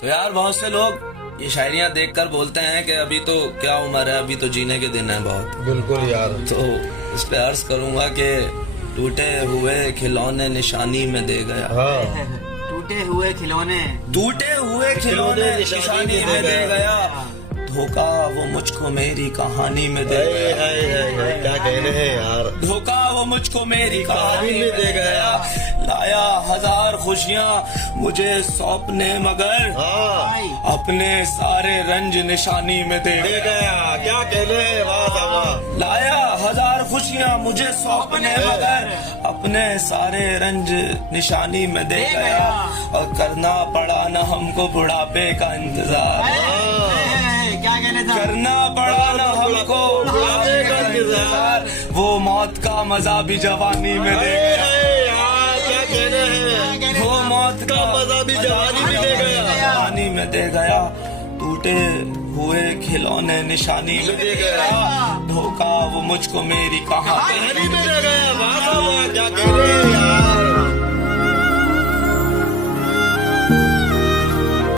तो यार बहुत से लोग ये शायरियां देखकर बोलते हैं कि अभी तो क्या उम्र है, अभी तो जीने के दिन है बहुत। बिल्कुल यार। तो इस पे अर्ज करूंगा कि टूटे हुए खिलौने निशानी में दे गया। हाँ, टूटे हुए खिलौने निशानी में दे गया। धोखा वो मुझको मेरी कहानी में दे गया। क्या कह रहे हैं यार। धोखा वो मुझको मेरी कहानी में दे गया। लाया हजार खुशियाँ मुझे सौंपने मगर हाँ, अपने सारे रंज निशानी में दे दे गया। गया। क्या कह रहे हैं, वाह वाह। लाया हजार खुशियाँ मुझे सौंपने मगर अपने सारे रंज निशानी में दे गया। और करना पड़ा न हमको बुढ़ापे का इंतजार। क्या कहने था? करना पड़ा न हमको बुढ़ापे का इंतजार। वो मौत का मजा भी जवानी में दे गया। यार क्या कह रहे हैं। वो मौत का मजा भी जवानी में दे गया। जवानी में दे गया। टूटे हुए खिलौने निशानी में दे गया। धोखा वो मुझको मेरी कहानी कहानी में दे गया। वाह वाह, क्या कह रहे हैं।